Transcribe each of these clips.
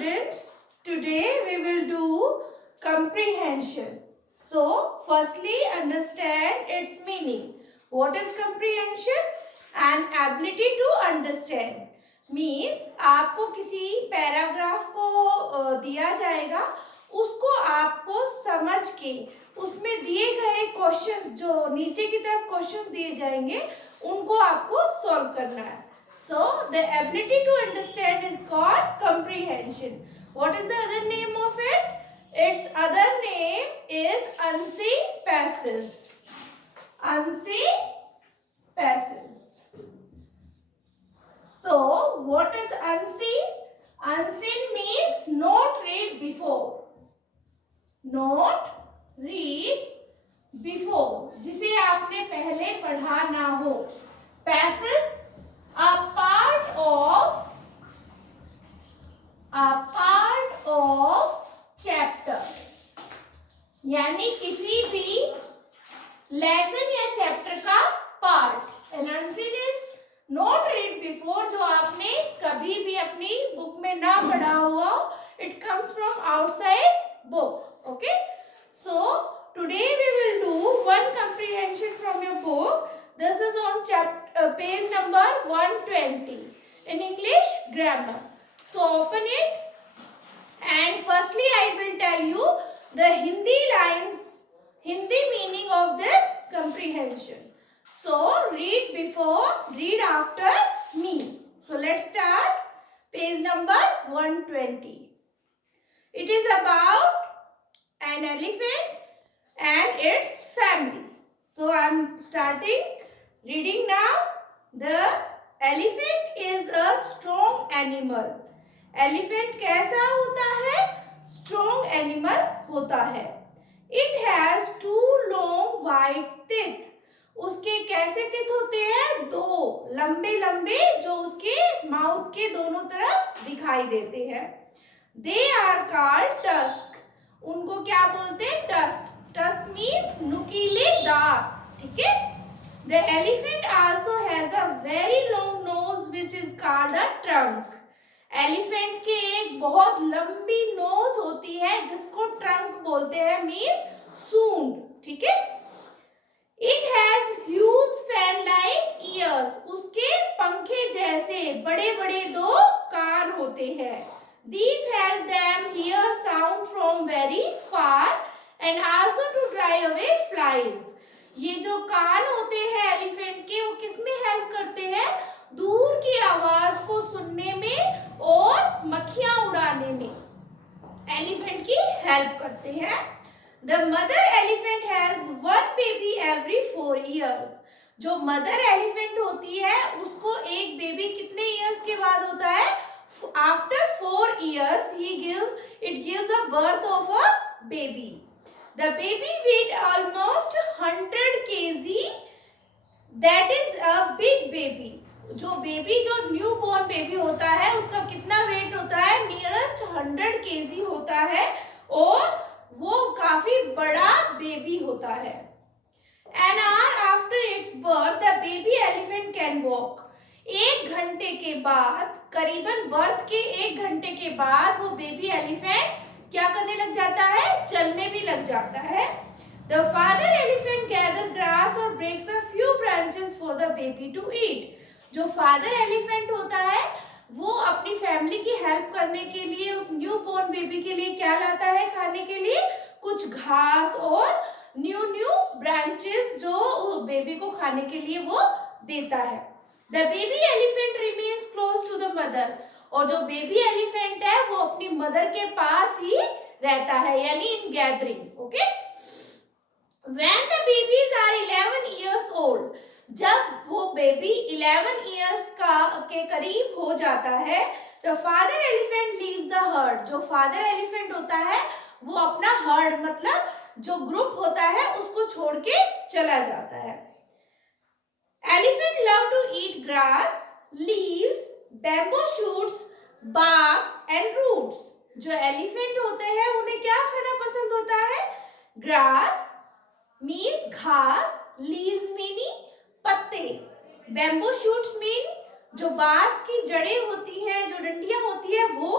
students, today we will do comprehension. So, firstly understand its meaning. What is comprehension? An ability to understand. Means आपको किसी paragraph को दिया जाएगा, उसको आपको समझ के उसमें दिए गए क्वेश्चंस जो नीचे की तरफ क्वेश्चंस दिए जाएंगे उनको आपको सॉल्व करना है. So the ability to understand is called comprehension. What is the other name of it? Its other name is unseen passage. Unseen passage. So what is unseen? Unseen means not read before. Not read before. जिसे आपने पहले पढ़ा ना हो. Passage a part of chapter. यानी किसी भी lesson या चैप्टर का part. An unseen is not read before, जो आपने कभी भी अपनी बुक में ना पढ़ा हुआ. It comes from outside book. Okay, so today we will do one comprehension from your book. This is on page number 120 in English grammar. So open it and firstly I will tell you the Hindi lines, Hindi meaning of this comprehension. So read before, read after me. So let's start page number 120. It is about an elephant and its family. So I am starting reading now. The elephant is a strong animal. Elephant कैसा होता है? Strong animal होता है. It has two long white teeth. उसके कैसे teeth होते हैं? दो लंबे लंबे जो उसके माउथ के दोनों तरफ दिखाई देते हैं. They are called tusk. उनको क्या बोलते हैं? Tusk. Tusk means नुकीले दांत. ठीक है. The elephant also has a very long nose which is called a trunk. Elephant के एक बहुत लंबी नोज होती है जिसको ट्रंक बोलते हैं, means सूंड. ठीक है. It has huge fan-like ears. उसके पंखे जैसे बड़े बड़े दो कान होते हैं. These help them hear sound from very far and also to drive away flies. ये जो कान होते हैं एलिफेंट के, वो किसमें हेल्प करते हैं? दूर की आवाज को सुनने में और मक्खियां उड़ाने में एलिफेंट की हेल्प करते हैं. The mother elephant has one baby every 4 years. जो मदर एलिफेंट होती है उसको एक बेबी कितने ईयर्स के बाद होता है? After 4 years it gives a birth of a baby. The baby weight almost 100 kg. That is a big baby. जो बेबी जो न्यू बॉर्न बेबी होता है उसका कितना वेट होता है? नियरेस्ट 100 kg होता है और वो काफी बड़ा बेबी होता है. An hour after its birth, the baby elephant can walk. 1 घंटे के बाद, करीबन बर्थ के 1 घंटे के बाद वो बेबी एलिफेंट क्या करने लग जाता है? चलने भी लग जाता है. The father elephant gather grass or breaks a few branches for the baby to eat. जो फादर एलिफेंट होता है वो अपनी फैमिली की हेल्प करने के लिए उस न्यू बॉर्न बेबी के लिए क्या लाता है खाने के लिए? कुछ घास और न्यू ब्रांचेस जो बेबी को खाने के लिए वो देता है. The baby elephant remains close to the mother. और जो बेबी एलिफेंट है वो अपनी मदर के पास ही रहता है, यानी in gathering. Okay. When the babies are 11 years old, जब वो बेबी 11 years के करीब हो जाता है, the father elephant leaves the herd. जो फादर एलिफेंट होता है वो अपना हर्ड मतलब जो ग्रुप होता है उसको छोड़ के चला जाता है. Elephant love to eat grass, leaves, bamboo shoots, barks and roots. जो एलिफेंट होते हैं उन्हें क्या खाना पसंद होता है? ग्रास मीन्स घास, लीव्स मीनिंग पत्ते, बैम्बू शूट्स मीन जो बांस की जड़ें होती हैं, जो डंडियां होती है वो,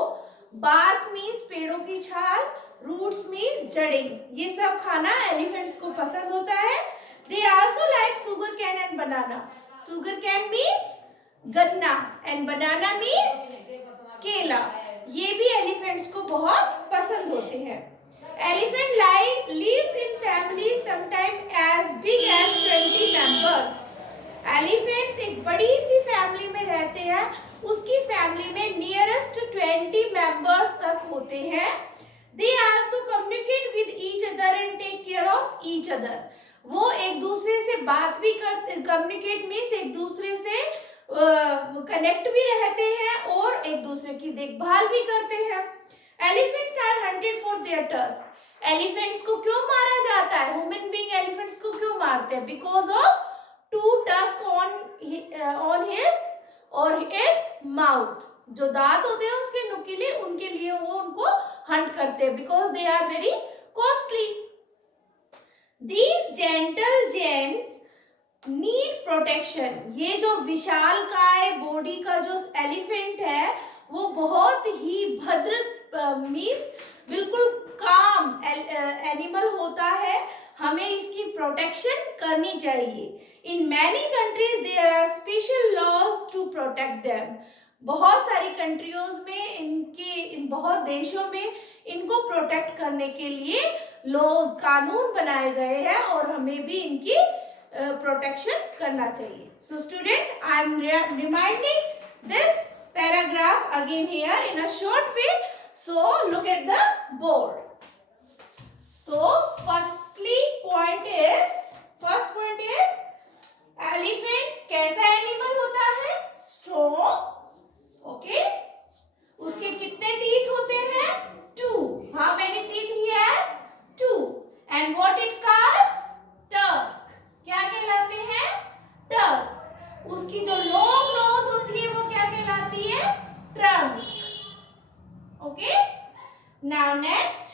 बार्क मीन्स पेड़ों की छाल, रूट्स मीन्स जड़ें। ये सब खाना एलिफेंट्स को पसंद होता है। They also like sugar cane and banana. Sugar cane means गन्ना एंड बनाना मीन्स केला। ये भी एलिफेंट्स को बहुत पसंद होते हैं। Elephant lives in families sometimes as big as 20 members. Elephants एक बड़ी सी फैमिली में रहते हैं, उसकी फैमिली में नियरेस्ट 20 मेंबर्स तक होते हैं। They also communicate with each other and take care of each other. वो एक दूसरे से बात भी करते, कम्युनिकेट मीन्स एक दूसरे से कनेक्ट भी रहते हैं और एक दूसरे की देखभाल भी करते हैं। Elephants are hunted for their tusk. Elephants को क्यों मारा जाता है? ह्यूमन बीइंग एलिफेंट्स को क्यों मारते हैं? Because of two tusk on his और इट्स माउथ। जो दांत होते हैं उसके नुकीले, उनके लिए वो उनको हंट करते हैं because they are very costly. These gentle gents need protection. ये जो विशालकाय बॉडी का जो एलिफेंट है वो बहुत ही भद्र मीन्स बिल्कुल काम एनिमल होता है। हमें इसकी प्रोटेक्शन करनी चाहिए। In many countries there are special laws to protect them. बहुत सारी कंट्रियों में इन बहुत देशों में इनको प्रोटेक्ट करने के लिए लॉज कानून बनाए गए हैं और हमें भी इनकी प्रोटेक्शन करना चाहिए। So student, I am reminding this paragraph again here in a short way. So look at the board. So first point is elephant कैसा एनिमल होता है? Strong. Okay. उसके कितने teeth होते हैं? 2. How many teeth he has? 2. And what it calls? Tusk. क्या कहलाते हैं? टस्क। उसकी जो लॉन्ग नोज होती है वो क्या कहलाती है? Trunk. Okay, now next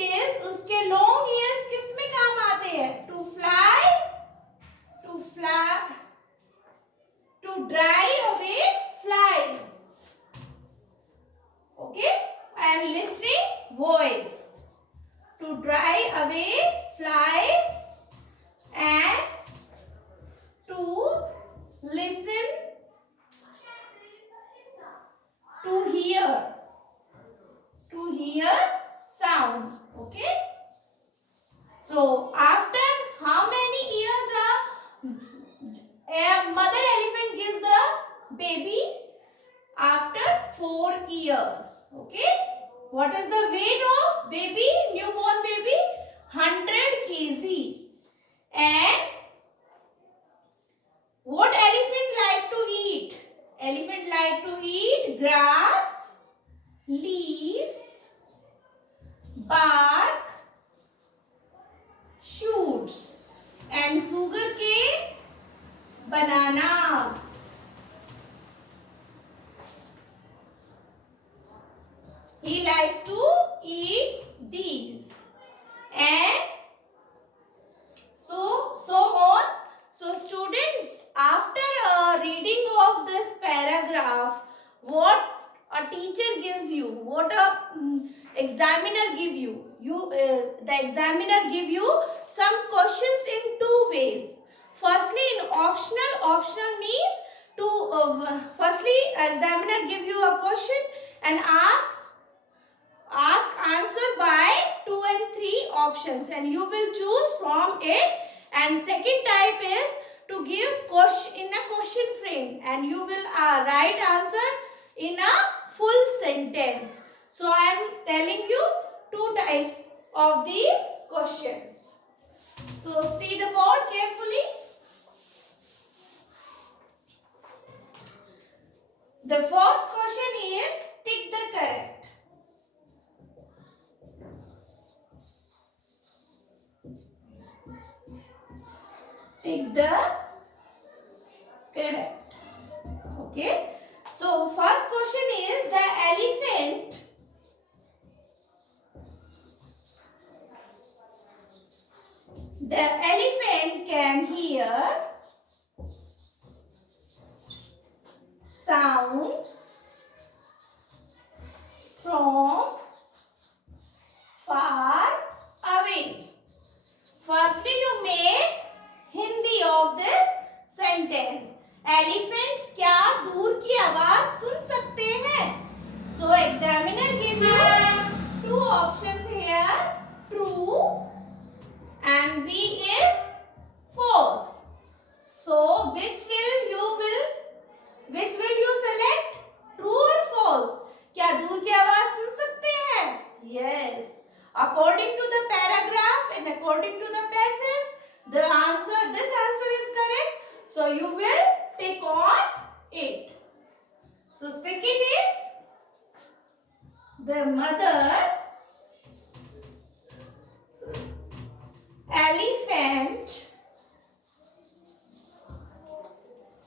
is उसके लॉन्ग ईयर्स किस में काम आते हैं? To fly, to dry away flies. Okay, and listening voice, to dry away flies and to listen, to hear sound. Okay, so after how many years a mother elephant gives the baby? After 4 years. Okay, what is the weight of baby, newborn baby? 100 kg. And what elephant like to eat? Elephant like to eat grass, leaves, bark, shoots, and sugarcane, bananas. He likes to eat these. And so on. So student, after reading of this paragraph, what a teacher gives you, what a examiner give you, the examiner give you some questions in 2 ways. Firstly, in optional means to firstly examiner give you a question and ask answer by 2 and 3 options, and you will choose from it. And second type is to give question in a question frame, and you will write answer in a full sentence. So I am telling you 2 types of these questions. So see the board carefully. The first question is tick the correct. Tick the correct. Okay. So first question is the elephant can hear sounds from far away. Firstly, you make Hindi of this sentence. Elephants क्या दूर की आवाज सुन सकते हैं? So examiner give you two options here, true and B is false. So which will you select? True or false? क्या दूर की आवाज सुन सकते हैं? Yes. According to the paragraph and according to the passage, this answer is correct. So you will take on it. So second is the mother elephant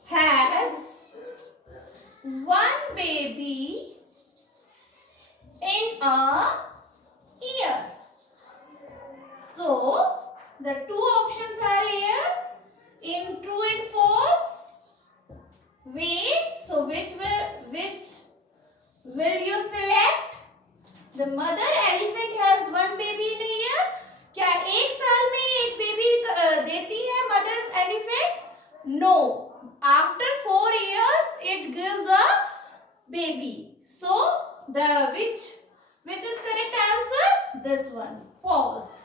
has one baby in a ear. So the two options are here in true and false way. So which will you select? The mother elephant has one baby in a year. क्या एक साल में एक baby देती है mother elephant? No. After 4 years it gives a baby. So the which is correct answer? This one, false.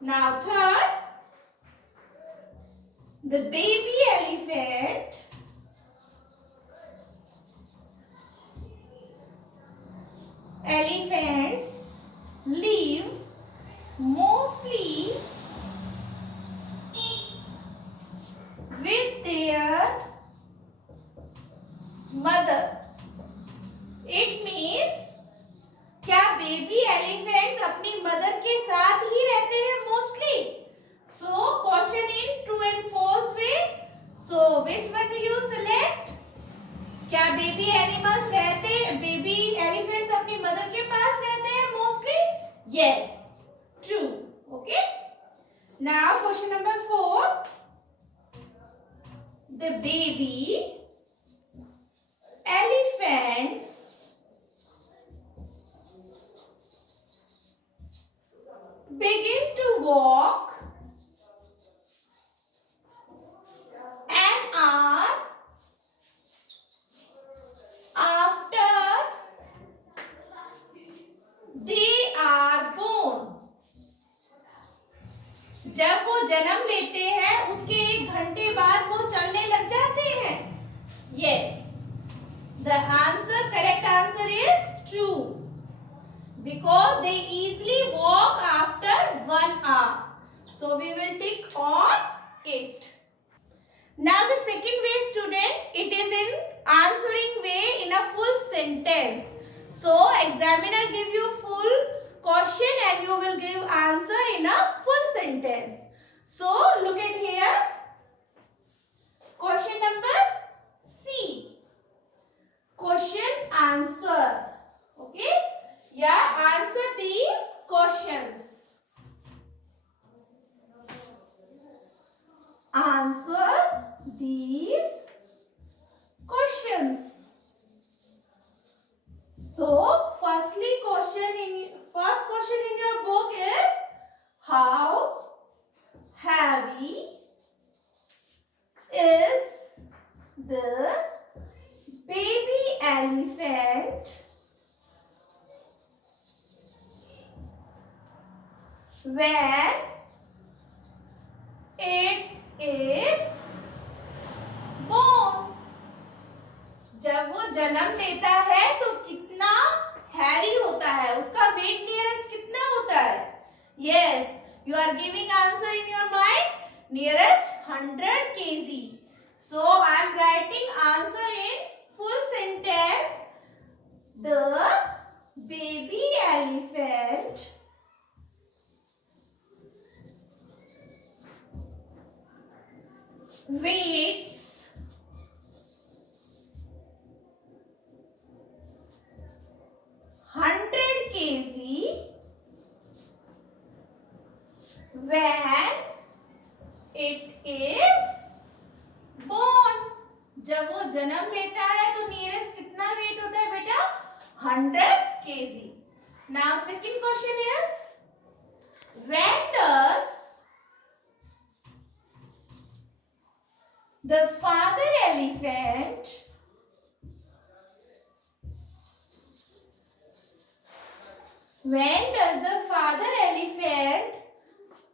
Now third, the baby elephant elephants live mostly with their mother. It means क्या baby elephants अपनी mother के साथ ही रहते हैं mostly? So question in true and false way. So which one will you select? क्या baby elephants अपनी mother के पास रहते हैं mostly? Yes, true. Okay. Now question number 4. The baby elephants begin to walk an hour after they are born. जब वो जन्म लेते हैं उसके 1 घंटे बाद वो चलने लग जाते हैं. Yes, the correct answer is true. Because they easily walk after 1 hour. So we will tick on it. Now the second way, student, it is in answering way in a full sentence. So examiner give you full question and you will give answer in a full sentence. So look at here. Question number C. Question answer. Okay. Yeah, answer these questions. Answer these questions. So, first question in your book is how heavy is the baby elephant when it is born. जब वो जन्म लेता है तो कितना heavy होता है, उसका वेट नियरेस्ट कितना होता है? Yes, you are giving answer in your mind, nearest 100 kg. So I am writing answer in full sentence. The baby elephant weighs 100 kg when it is born. जब वो जन्म लेता है तो नियरेस्ट कितना वेट होता है बेटा? 100 kg. Now second question is, when does the father elephant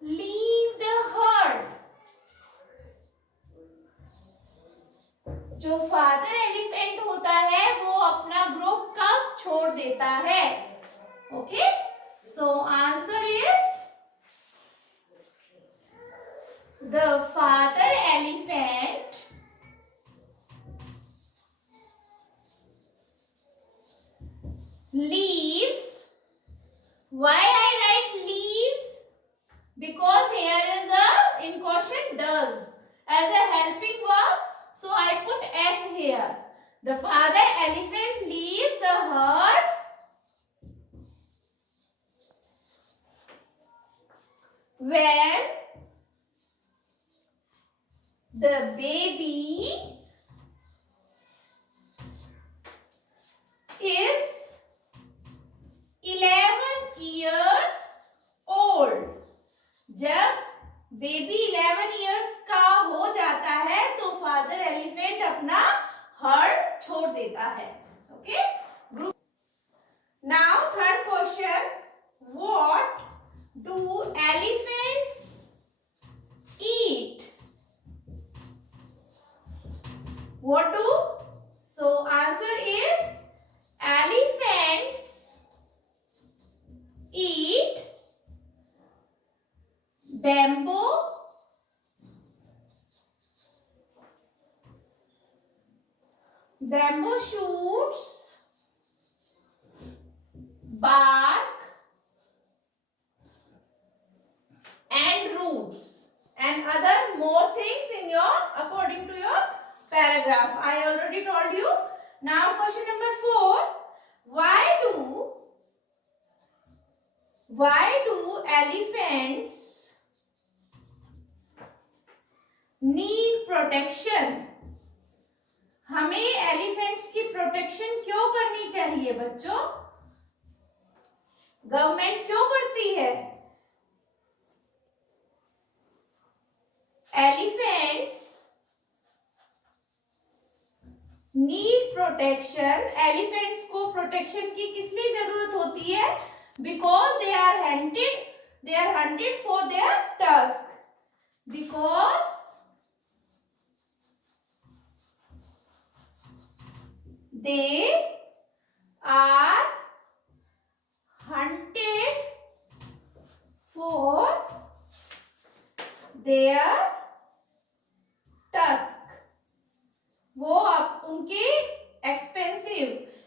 leave the herd? जो फादर एलिफेंट होता है वो अपना ग्रुप कब छोड़ देता है? Okay, so answer is the father elephant leaves. Why I write leaves? Because here is a in question does as a helping verb, so I put s here. The father elephant leaves the herd when the baby is 11 years old. जब baby 11 years का हो जाता है तो father elephant अपना heard छोड़ देता है. Okay, group. Now third question, what do elephants eat? What do? So answer is elephants eat bamboo, bamboo shoots, bark and roots and other more things in your according to your paragraph. I already told you. Now question number 4, why do elephants need protection? हमें elephants की protection क्यों करनी चाहिए बच्चों? Government क्यों करती है? Elephants need protection. Elephants को प्रोटेक्शन की किस लिए जरूरत होती है? Because they are hunted for their tusk. Because they are hunted for their tusk. वो अब उनके एक्सपेंसिव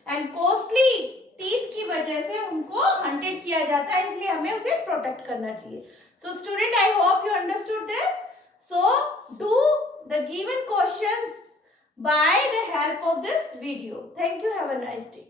एंड कॉस्टली टीथ की वजह से उनको हंटेड किया जाता है, इसलिए हमें उसे प्रोटेक्ट करना चाहिए. So student, I hope you understood this. So do the given questions by the help of this video. Thank you. Have a nice day.